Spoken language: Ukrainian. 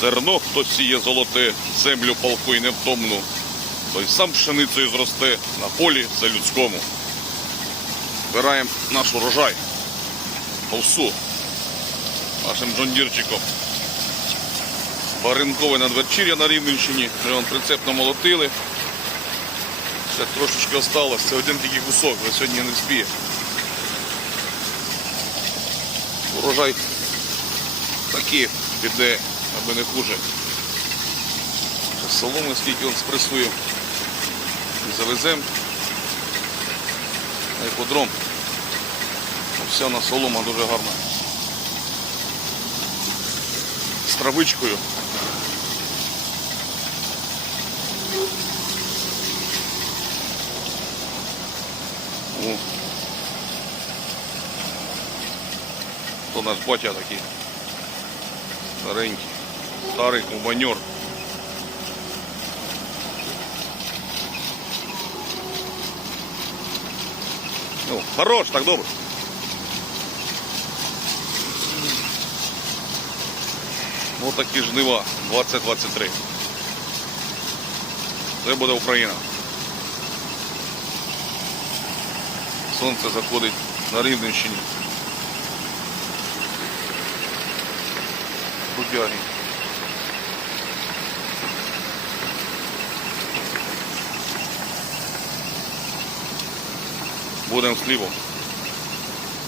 Зерно, хто сіє золоте, землю палку й невтомну, той сам пшеницею зросте на полі за людському. Збираємо наш урожай. Овсу нашим джондірчиком. Баринкове надвечір'я на Рівненщині. Вже вон прицепно молотили. Ще трошечки осталось. Це один тільки кусок, вже сьогодні не вспіє. Урожай такий піде, аби не хуже. Соломи скільки він спресує. Завеземо на іподром. Овсяна солома дуже гарна. З травичкою. О. То наш батя такий. Старенький. Старий комбайнер. Ну, хорош, так добре. Ну такі жнива 2023. Це буде Україна. Сонце заходить на Рівненщині. Будяги. Будемо хлібом.